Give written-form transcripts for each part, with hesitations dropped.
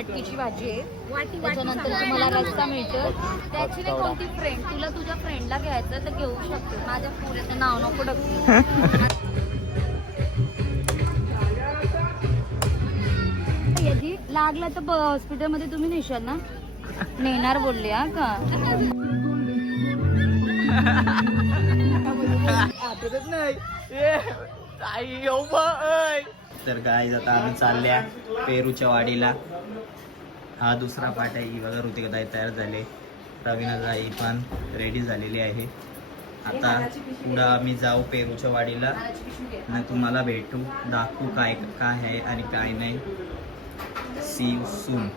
मटकीची भाजी आहे, त्याच्यानंतर तुम्हाला रस्सा मिळतो. त्याची नाही कोणती फ्रेंड, तुला तुझ्या फ्रेंडला घ्यायचं तर घेऊ शकतो. माझ्या पुरेचं नाव नको टाकू. यदि लागला तर हॉस्पिटलमध्ये तुम्ही नेशाल ना? नेणार बोलले हा का? तर गाईज आता आम्ही चालल्या पेरूच्या वाडीला. हा दुसरा पार्ट आहे. ही बघा ऋतिका ताई तयार झाले, रवीना ताई पण रेडी झालेली आहे. आता पुढं आम्ही जाऊ पेरूच्या वाडीला आणि तुम्हाला भेटू, दाखवू काय काय आहे आणि काय नाही. See you soon.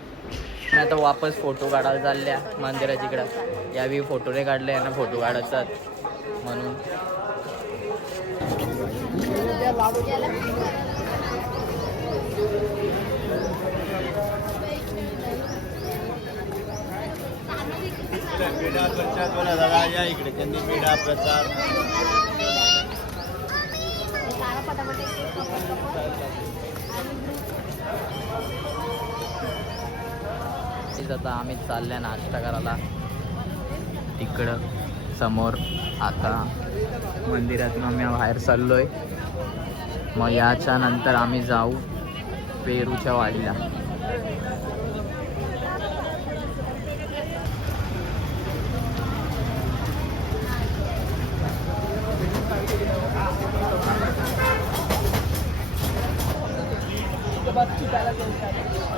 आता वापस फोटो काढायला चालल्या मंदिराच्या इकडं. यावेळी फोटो नाही काढले, यांना फोटो काढायचा म्हणून. पेढा प्रचार या इकडे त्यांनी पेढा प्रचार. आता आम्ही चालल्या नाश्ता करायला तिकडं समोर. आता मंदिरातून आम्ही बाहेर चाललोय. मग याच्या नंतर आम्ही जाऊ पेरूच्या वाडीला.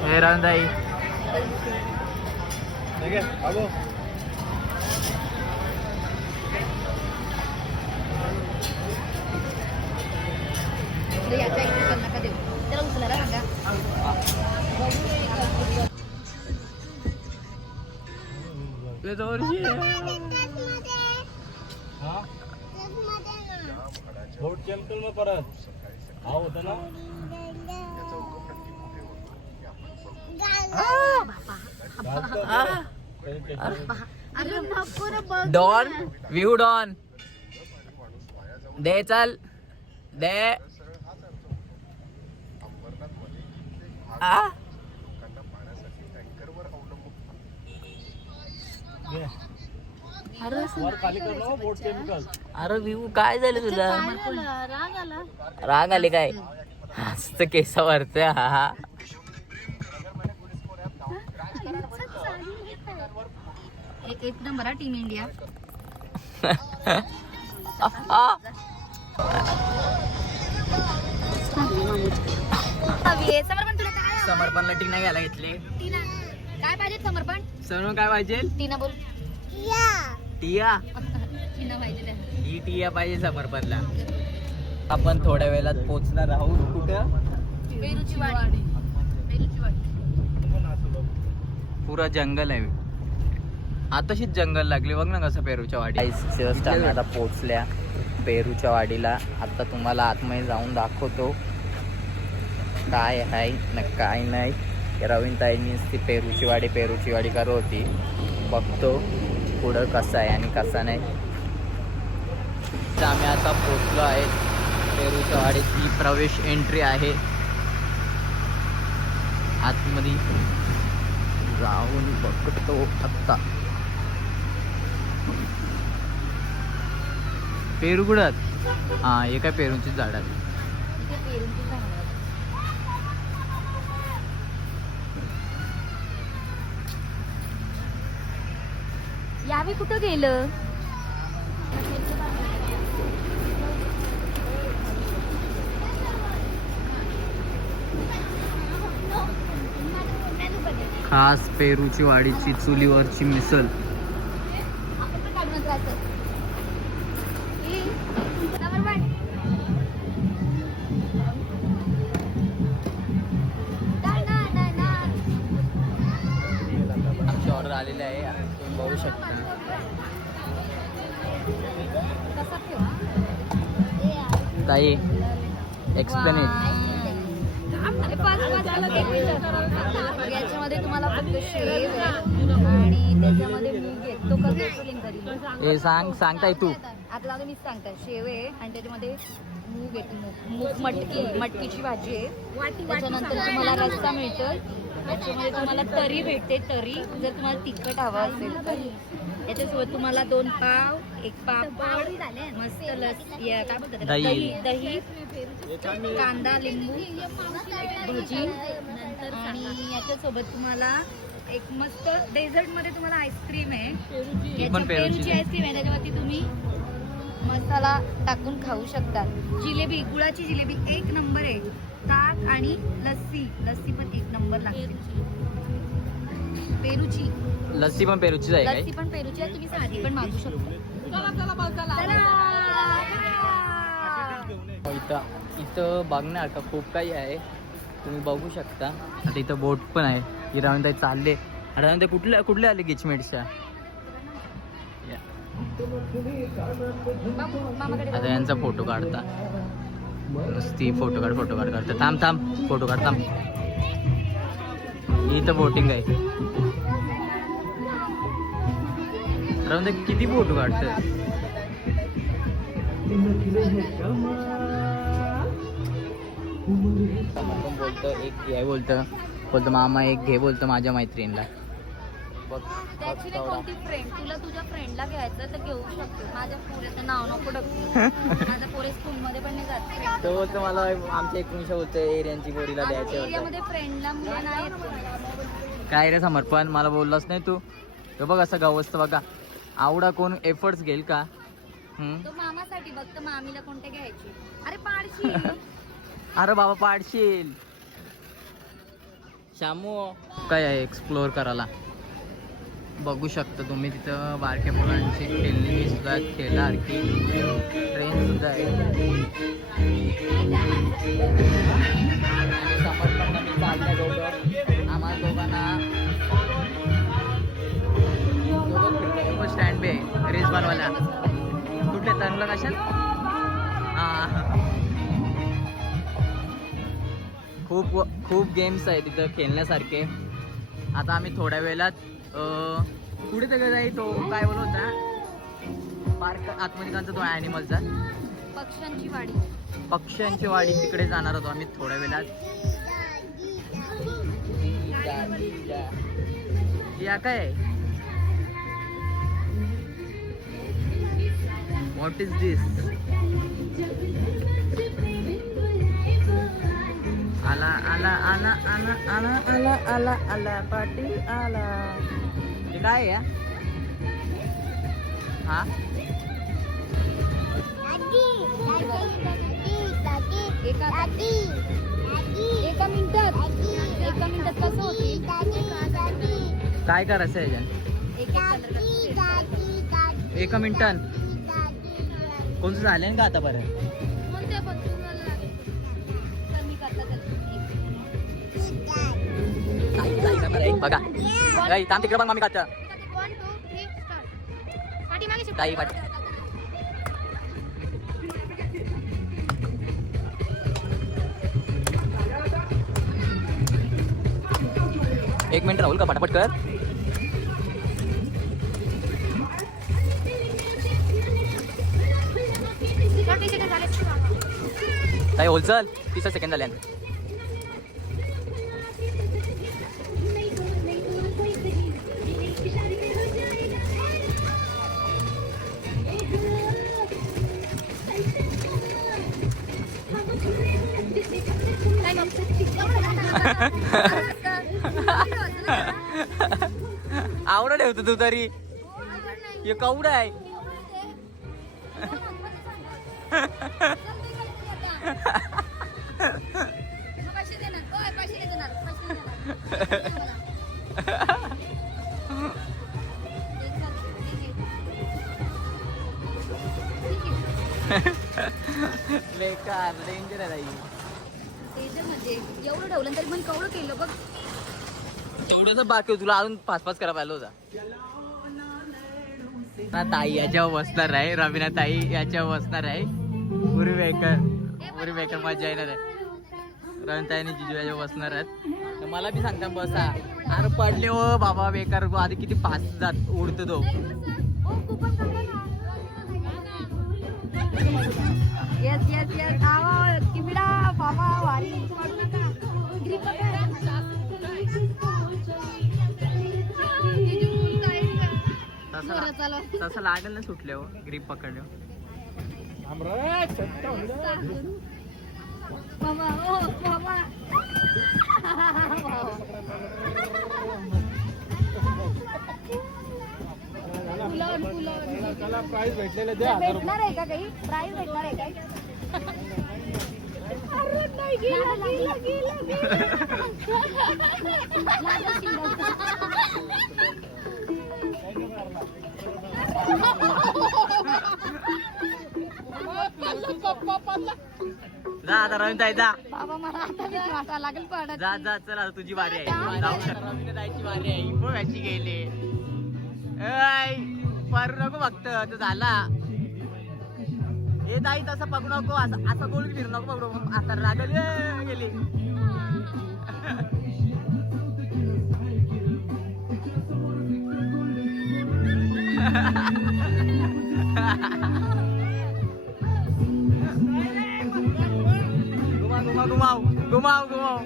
हे रांदाई परत हा होता ना. डॉन व्ह्यू डॉन दे चल दे. अरे व्ह्यू काय झालं तुला? राग आले काय? हस्त केसावरच. हा एक नंबर टीम इंडिया. समर्पणला टीना घ्यायला घेतले. टीना काय पाहिजे? समर्पण समर्पण काय पाहिजे? टीना बोल. टिया. टीना पाहिजे. ही टिया पाहिजे समर्पणला. आपण थोड्या वेळात पोहोचणार आहोत कुठं? पेरूची वाडी. पेरूची वाडी पुरा जंगल आहे. आताशीच जंगल लागले बघ ना कसं पेरूच्या वाडी. जस्ट आम्ही आता पोहोचल्या पेरूच्या वाडीला. आता तुम्हाला आतमध्ये जाऊन दाखवतो काय आहे ना काय नाही. रवीनताईंनीच ती पेरूची वाडी करत होती. बघतो पुढं कसं आहे आणि कसं नाही. तर आम्ही आता पोहोचलो आहे पेरूच्या वाडीची प्रवेश एंट्री आहे. आतमध्ये जाऊन बघतो आत्ता. पेरू कुठं? हा हे काय पेरूची झाड आहे. यावी कुठं गेलं? खास पेरूची वाडीची चुलीवरची मिसळ. आमची ऑर्डर आलेली आहे, तुम्ही बघू शकता. ताई एक्सप्लेन इट. याच्यामध्ये तुम्हाला फक्त शेव आणि त्याच्यामध्ये मूग आहे. तो कसं एक्सप्लेन करील? हे सांगताय तू. आता लावतो मीच सांगताय. शेव आहे आणि त्याच्यामध्ये मूग आहे. मूग मटकीची भाजी आहे. त्याच्यानंतर तुम्हाला रस्सा मिळतो. याच्यामध्ये तुम्हाला तरी भेटते, तरी जर तुम्हाला तिखट हवं असेल तर. याच्यासोबत तुम्हाला 2 पाव, 1 पापड, मस्त काय बोलतात दही. दही, कांदा, लिंबू, भजी, आणि याच्यासोबत तुम्हाला एक मस्त डेझर्ट मध्ये तुम्हाला आईस्क्रीम आहे. पेरूची आईस्क्रीम आहे. त्याच्यावरती तुम्ही मसाला टाकून खाऊ शकता. जिलेबी, गुळाची जिलेबी 1 नंबर आहे. ताक आणि लस्सी पण 1 नंबर लागते. पेरूची लस्सी पण पेरूचीच आहे लस्सी पण पेरूची आहे. तुम्ही साधी पण मागू शकता. इथं बघण्यासारखं खूप काही आहे, तुम्ही बघू शकता. आता इथं बोट पण आहे. ही रावणताई चालले. रावणताई कुठले आले गिचमेटच्या? आता यांचा फोटो काढता. नुसती फोटो काढ करता. थांब फोटो काढ. इथं बोटिंग आहे. रावणताई किती फोटो काढतात. बोलतो एक घे, बोलतो मामा एक घे, बोलतो माझ्या मैत्रिणीला. त्याची नाही कोणती फ्रेंड, तुला तुझ्या फ्रेंडला घ्यायचं तर घेऊ शकतो. माझ्या पोरेचं नाव नको टाकू. माझ्या पोरे स्कूल मध्ये पण नाही जात. तो बोलतो मला आमच्या एकूणशे बोलतो एरियांची पोरीला द्यायचे एरियामध्ये फ्रेंडला मुलं नाही येत. काय रे समर्पण, मला बोललाच नाही तू. तो बघ असं गावस्त बघा. आवडा कोण एफर्ट्स घेईल का? तो मामासाठी बघतो, मामीला कोणते घ्यायचे. अरे पाडशी. अरे बाबा पाडशील. शामू काय आहे एक्सप्लोअर करायला बघू शकता तुम्ही. तिथं बारक्या मुलांची खेळणी सुद्धा, खेळासारखी ट्रेन सुद्धा आहे. समर्पण मी चालल्या दोघं, आम्हाला दोघांना दोघं स्टँड बी आहे रेस बनवायला. कुठले तनला कशाल? खूप गेम्स आहे तिथं खेळण्यासारखे. आता आम्ही थोड्या वेळात पुढे सगळं जाईल. तो काय बोलत होता पार्क आत्मनिकांचा, तो ॲनिमलचा पक्ष्यांची वाडी तिकडे जाणार होतो आम्ही थोड्या वेळात. या काय व्हॉट इज दिस? आला आला आला आला आला आला आला आला पाटील आला. हे काय आहे? हा एका मिनिटात कसं होती? काय करायचं आहे एका मिनिटात? कोणतं झालं का आतापर्यंत? बघा थांब तिकडे बघ, मामी काढता ताई पाठी. एक मिनिट राहुल का पटापट कर. ताई होलचल 30 सेकंड झाले. आवडं ठेवतो तू तरी. हे कवडं आहे. बेकार डेंजर आहे. म्हणजे एवढं ठेवलं तरी पण कवडं केलं बघ. एवढं तर बाकी तुला अजून 5-5 करा पाहिलं होता ना. ताई याच्यावर बसणार आहे, रवीना ताई याच्यावर बसणार आहे. पुरी बेकर मजा येणार आहे. रवीना ताईने जिजू याच्यावर बसणार आहेत. तर मला बी सांगता बसा. अरे पडले हो बाबा बेकार. आधी किती फास्ट जात उडतो तो. Yes yes yes. आवा किबडा बाबा वारी पडू नका. ग्रिप पकड. तसं लागेल ना सुटल्यावर ग्रीप पकडल्यावर. प्राइस भेटलेले द्या. भेटणार आहे का काही प्राइस भेटणार आहे काय? जा आता रवीन ताई जा. बाबा मला आता भीती वाटायला लागेल पडत. जा जा चल आता तुझी वारी आहे. जाऊ शकतो. रवीन जायची वारी आहे. बघ अशी गेले. परू नको फक्त तो झाला. हे ताई तसं पकडू नको. असं गोल फिरू नको पकडू. आता लागल गेली. घुमाव घुमाव घुमाव.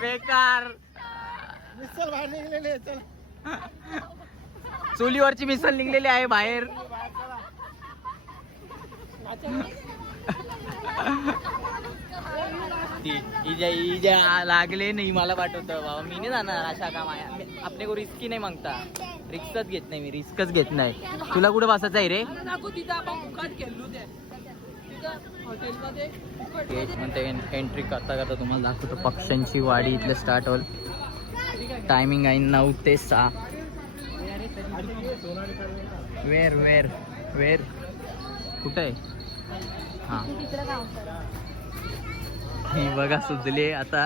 बेकार. मिसल बाहेर निघलेले. चल चुलीवरची मिसल निघलेली आहे बाहेर. इजा लागले नाही मला पाठवतं बाबा. मी नाही जाणार अशा काम आहे. आपले को रिस्की नाही मागता. रिस्कच घेत नाही मी. रिस्कच घेत नाही. तुला कुठे बसायचं आहे रे? म्हणते एंट्री करता करता तुम्हाला दाखवतो पक्ष्यांची वाडी इथलं स्टार्ट होईल. टायमिंग आहे 9 ते 6. वेर वेर वेर कुठं आहे? हां ही बघा सुचले आता.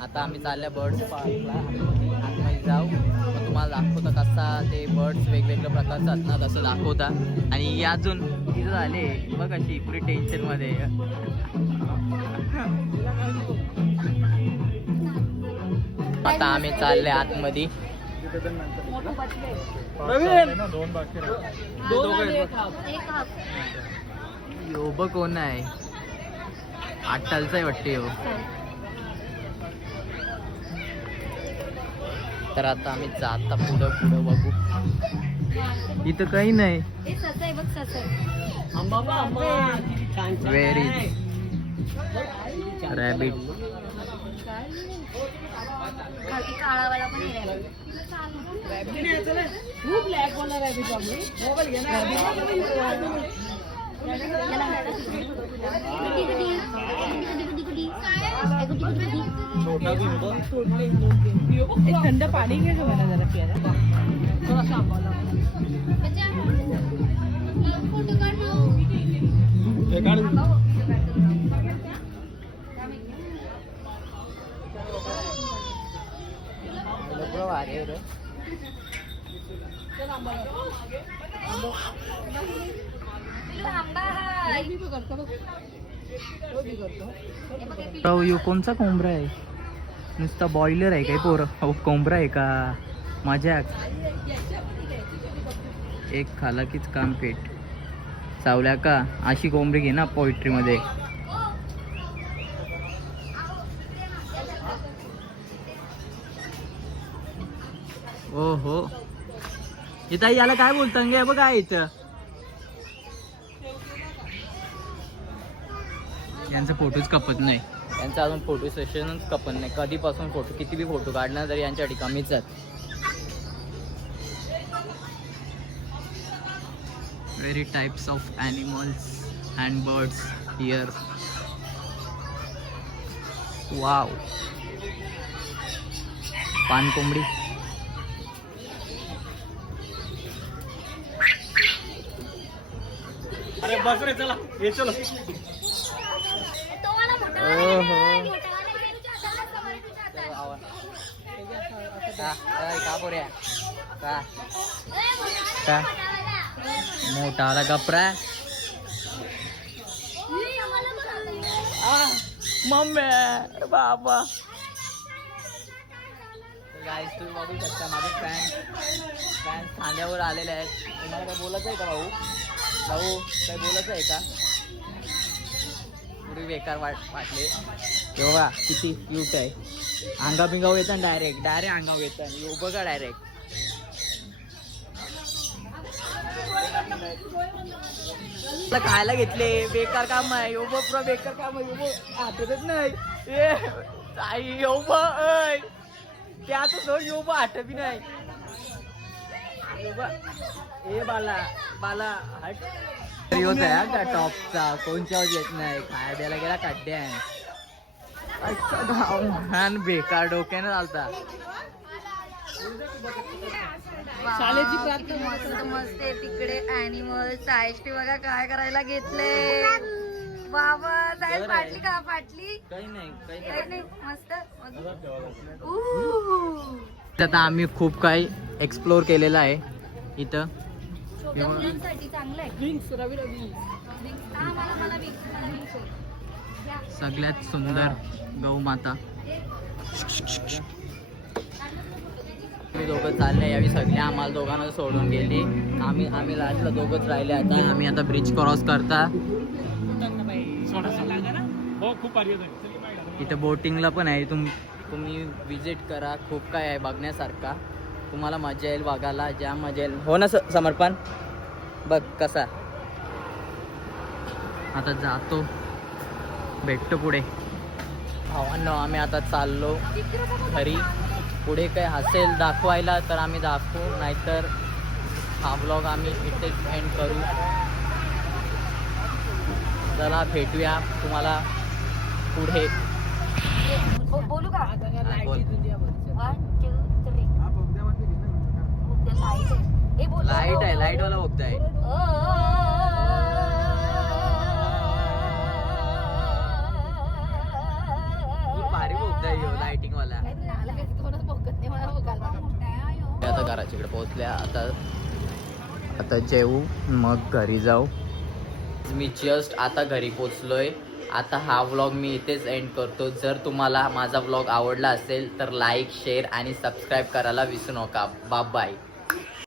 आता आम्ही चालल्या बर्ड्स पार्कला. आतमध्ये जाऊ मग तुम्हाला दाखवता कसा ते बर्ड्स वेगवेगळ्या प्रकारचे असतात ना तसं दाखवता. आणि अजून तिथं झाले बघ अशी पुरी टेन्शन मध्ये. आता आम्ही चालले आतमध्ये. यो बघ कोण आहे? अट्टालचा आहे वाटते यो. तर आता आम्ही जाता पुढं पुढं बघू. इथं काही नाही. Very rabbit. काळावाला पण आहे. थंड पाणी घे मला जरा प्यायला. यो कोणचा कोंबडा आहे? नुसता बॉयलर आहे काय पोर? कोंबडा आहे का? मजाक. एक खाला कीच काम पेट. चावल्या का? अशी कोंबडी घे ना पोएट्री मध्ये. ओ हो इथं याला काय बोलतं गे? बघा इथं यांचा फोटोच कपत नाही. यांचा अजून फोटो सेशनच कपत नाही. कधीपासून फोटो किती बी फोटो काढणार तरी यांच्यासाठी कमीच जात. Very types of animals and birds here. Wow. पानकोंबडी. अरे बस रे चला ये चलो. मोठा आला कपरा. मम्मी बाबा गाईस तुम्ही बघू शकता माझे फॅन खांद्यावर आलेले आहेत. तुम्हाला काय बोलायचं आहे का भाऊ? भाऊ काय बोलायचं आहे का? पुरी बेकार वाटले. तेव्हा किती क्यूट आहे. अंगा बिंगाव येतात डायरेक्ट अंगावर येतात. येऊ बघा डायरेक्ट. खायला घेतले. बेकार काम आहे. येऊ बघ पुरा बेकार काम आहे. येऊ बघ आठवतच नाही. येऊ बघ त्याच येऊ बघ आठवी नाही. ए बाला हट होत आहे का टॉपचा कोणच्या येत नाही. खाया द्यायला गेला काढ्या. अच्छा घाण बेकार डोक्यानं चालता. शाळेची मस्त आहे तिकडे ॲनिमल सायष्टी बघा काय करायला घेतले. बाबा साहेब फाटली का? फाटली काही नाही मस्त. आता आम्ही खूप काही एक्सप्लोर केलेलं आहे इथं. छोट्या मुलांसाठी चांगलं आहे. मला सगळ्यात सुंदर गौमाता. आम्ही दोघं चालले यावी. सगळे आम्हाला दोघांना सोडून गेली. आम्ही लास्टला दोघंच राहिले. आता आम्ही ब्रिज क्रॉस करता. हो खूप भारी होतं. इथं बोटिंगला पण आहे. तुम्ही विजिट करा. खूप काय आहे बघण्यासारखा. तुम्हाला मजा येईल बघायला. जाम मजा येईल. हो ना समर्पण बघ कसा. आता जातो भेटतो पुढे. भावांनो आम्ही आता चाललो घरी. पुढे काय असेल दाखवायला तर आम्ही दाखवू. नाहीतर हा ब्लॉग आम्ही इथेच एंड करू. चला भेटूया तुम्हाला पुढे. बोलू का? बोल. 1 2 3 लाईट आहे. लाईट वाला बघताय. खूप भारी बघताय लाइटिंग वाला. आता घराच्या इकडे पोहोचल्या. आता जेवू मग घरी जाऊ. मी जस्ट आता घरी पोचलोय. आता हा व्लॉग मी इथेच एंड करतो. जर तुम्हाला माझा व्लॉग आवडला असेल तर लाईक शेअर आणि सबस्क्राईब करायला विसरू नका. Bye bye.